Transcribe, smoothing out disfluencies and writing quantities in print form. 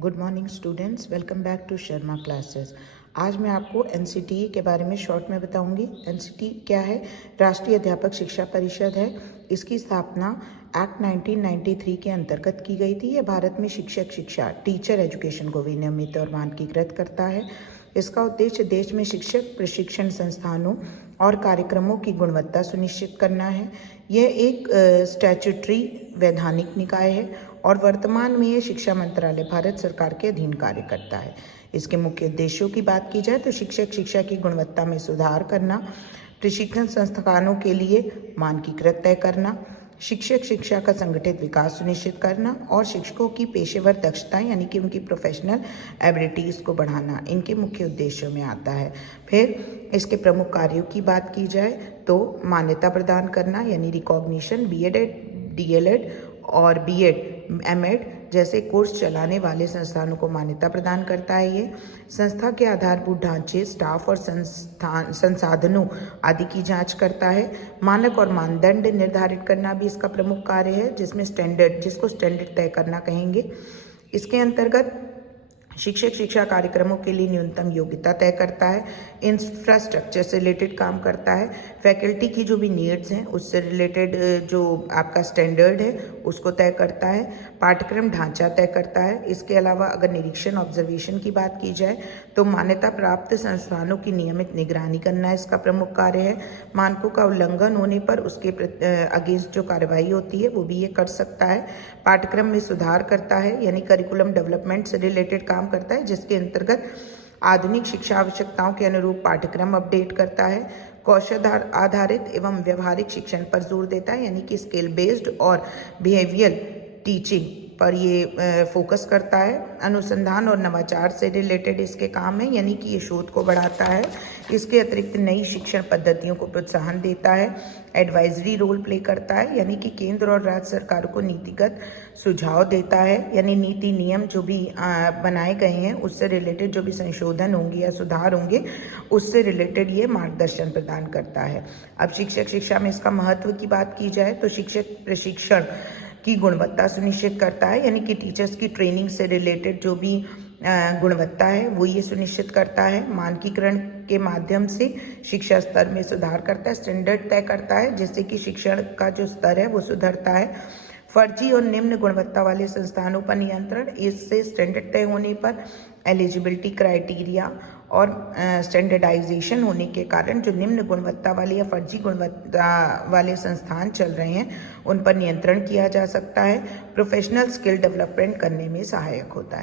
Good morning students, welcome back to Sharma classes. आज मैं आपको एनसीटीई के बारे में शॉर्ट में बताऊंगी। एनसीटीई क्या है? राष्ट्रीय अध्यापक शिक्षा परिषद है। इसकी स्थापना एक्ट 1993 के अंतर्गत की गई थी। यह भारत में शिक्षा टीचर एजुकेशन को विनियमित और मानकीकृत करता है। इसका उद्देश्य देश में शिक्षक प्रशिक्षण संस्थानों और कार्यक्रमों की गुणवत्ता सुनिश्चित करना है। यह एक स्टैट्यूटरी वैधानिक निकाय है और वर्तमान में ये शिक्षा मंत्रालय भारत सरकार के अधीन कार्य करता है। इसके मुख्य उद्देश्यों की बात की जाए तो शिक्षक शिक्षा की गुणवत्ता में सुधार करना, प्रशिक्षण संस्थानों के लिए मानकीकृत तय करना, शिक्षक शिक्षा का संगठित विकास सुनिश्चित करना और शिक्षकों की पेशेवर दक्षता यानी कि उनकी प्रोफेशनल एबिलिटीज़ को बढ़ाना इनके मुख्य उद्देश्यों में आता है। फिर इसके प्रमुख कार्यों की बात की जाए तो मान्यता प्रदान करना यानी रिकॉग्निशन, बीएड, डीएलएड और बीएड, एमएड जैसे कोर्स चलाने वाले संस्थानों को मान्यता प्रदान करता है। ये संस्था के आधारभूत ढांचे, स्टाफ और संसाधनों आदि की जांच करता है। मानक और मानदंड निर्धारित करना भी इसका प्रमुख कार्य है, जिसमें जिसको स्टैंडर्ड तय करना कहेंगे। इसके अंतर्गत शिक्षक शिक्षा कार्यक्रमों के लिए न्यूनतम योग्यता तय करता है, इंफ्रास्ट्रक्चर से रिलेटेड काम करता है, फैकल्टी की जो भी नीड्स हैं उससे रिलेटेड जो आपका स्टैंडर्ड है उसको तय करता है, पाठ्यक्रम ढांचा तय करता है। इसके अलावा अगर निरीक्षण ऑब्जर्वेशन की बात की जाए तो मान्यता प्राप्त संस्थानों की नियमित निगरानी करना इसका प्रमुख कार्य है। मानकों का उल्लंघन होने पर उसके अगेंस्ट जो कार्रवाई होती है वो भी ये कर सकता है। पाठ्यक्रम में सुधार करता है यानी करिकुलम डेवलपमेंट से रिलेटेड काम करता है, जिसके अंतर्गत आधुनिक शिक्षा आवश्यकताओं के अनुरूप पाठ्यक्रम अपडेट करता है। कौशल आधारित एवं व्यवहारिक शिक्षण पर जोर देता है यानी कि स्किल बेस्ड और बिहेवियरल टीचिंग पर ये फोकस करता है। अनुसंधान और नवाचार से रिलेटेड इसके काम है यानी कि ये शोध को बढ़ाता है। इसके अतिरिक्त नई शिक्षण पद्धतियों को प्रोत्साहन देता है। एडवाइजरी रोल प्ले करता है यानी कि केंद्र और राज्य सरकार को नीतिगत सुझाव देता है यानी नीति नियम जो भी बनाए गए हैं उससे रिलेटेड जो भी संशोधन होंगे या सुधार होंगे उससे रिलेटेड ये मार्गदर्शन प्रदान करता है। अब शिक्षक शिक्षा में इसका महत्व की बात की जाए तो शिक्षक प्रशिक्षण की गुणवत्ता सुनिश्चित करता है यानी कि टीचर्स की ट्रेनिंग से रिलेटेड जो भी गुणवत्ता है वो ये सुनिश्चित करता है। मानकीकरण के माध्यम से शिक्षा स्तर में सुधार करता है, स्टैंडर्ड तय करता है जिससे कि शिक्षण का जो स्तर है वो सुधरता है। फर्जी और निम्न गुणवत्ता वाले संस्थानों पर नियंत्रण, इससे स्टैंडर्ड तय होने पर एलिजिबिलिटी क्राइटेरिया और स्टैंडर्डाइजेशन होने के कारण जो निम्न गुणवत्ता वाले या फर्जी गुणवत्ता वाले संस्थान चल रहे हैं उन पर नियंत्रण किया जा सकता है। प्रोफेशनल स्किल डेवलपमेंट करने में सहायक होता है।